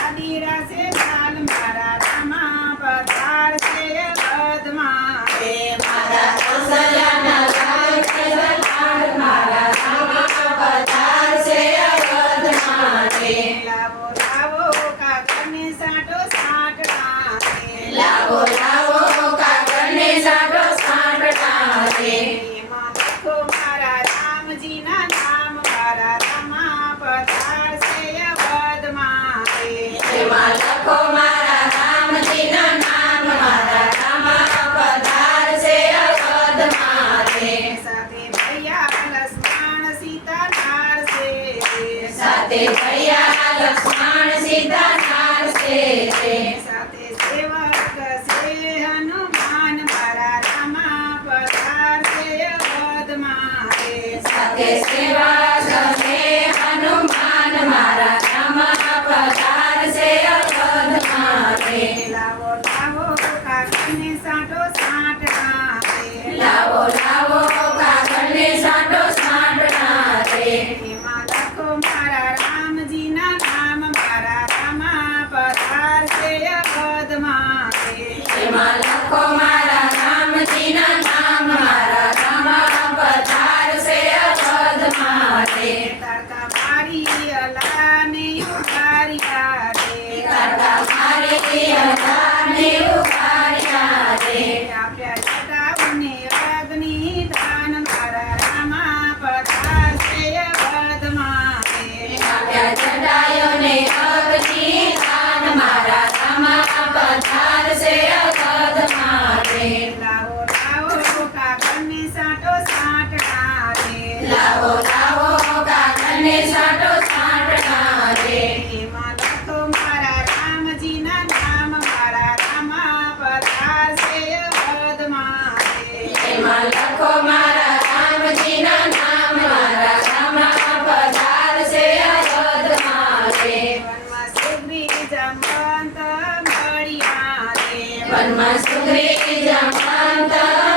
લાડીરા છે લાલ મારા રામા પધારશે અવધમાં રે મારા કૌશલ્યાના લાલ છે લાલ મારા રામા પધારશે અવધમાં રે લાવો લાવો કાગળને સાટો સાટણા રે લાવો લાવો કાગળને સાટો સાટણા રે એમાં લખો મારા રામજીના નામ મારા રામા પધારશે અવધમાં રે એમાં લખો મારા રામજીના નામ મારા રામા પધારશે અવધમાં રે સાથે ભૈયા લક્ષ્મણ સીતા નારશે સાથે ભૈયા લક્ષ્મણ સીતા નારશે રે સાથે સેવક છે હનુમાન મારા રામા પધારશે અવધમાં રે સાથે સેવા કરે હનુમાન મારા રામા પધારશે અવધમાં રે લાવો લાવો કાગળને સાટો સાટણા રે લાવો લાવો કાગળને સાટો સાટણા રે એમાં લખો મારા રામજીના નામ મારા રામા પધારશે અવધમાં રે એમાં લખો મારા રામજીના નામ મારા રામા પધારશે અવધમાં રે તડકા મારી અલાને ઉતાર્યા રે તડકા મારી અલાને ઉતાર્યા રે આપ્યા જટાઓને અગ્નિ દાન મારા રામા પધારશે અવધમાં રે આપ્યા જટાયોને અગ્નિ દાન મારા રામા પધારશે અવધમાં રે લાવો લાવો કાગળને સાટો સાટણા રે લાવો લાવો કાગળને સાટો સાટણા રે એમાં લખો મારા રામજીના નામ મારા રામા પધારશે અવધમાં રે એમાં લખો મારા રામજીના નામ મારા રામા પધારશે અવધમાં રે વનમાં સુગ્રીવ જામવંત મળ્યા રે વનમાં સુગ્રીવ જામવંત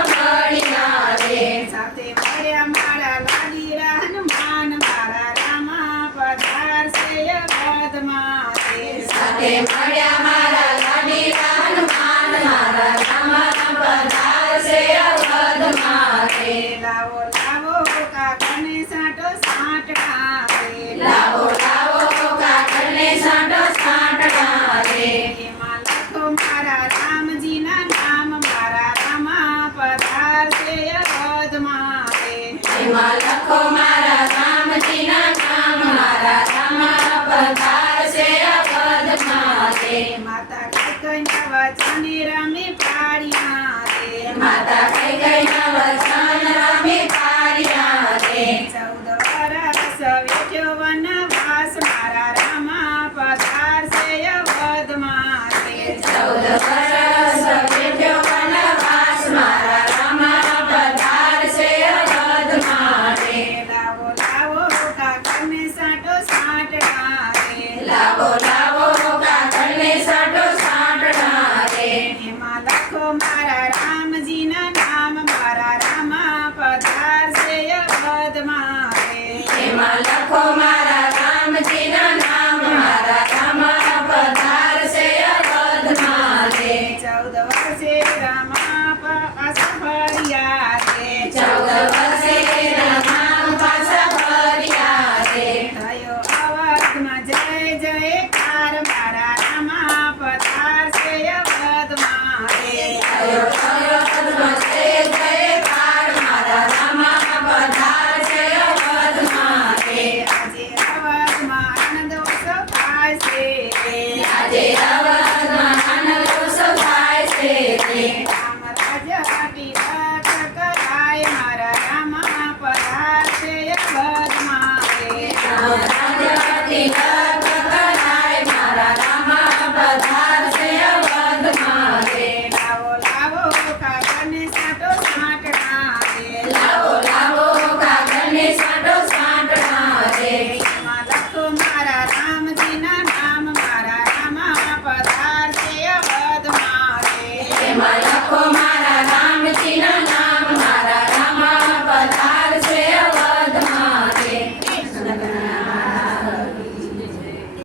મળ્યા રે સાથે મળ્યા મારા લાડીલા હનુમાન મારા રામા પધારશે અવધમાં રે સાથે મળ્યા મારા લાડીલા હનુમાન મારા રામા પધારશે અવધમાં રે લાવો લાવો કાગળને સાટો સાટણા રે લાવો લાવો કાગળને સાટો સાટણા રે એમાં લખો મારા રામજીના નામ મારા રામા પધારશે અવધમાં રે એમાં લખો મારા રામજીના નામ મારા રામા પધારશે અવધમાં રે માતા કૈકૈના વચને રમે પાડ્યા રે માતા કૈકેયીના વચન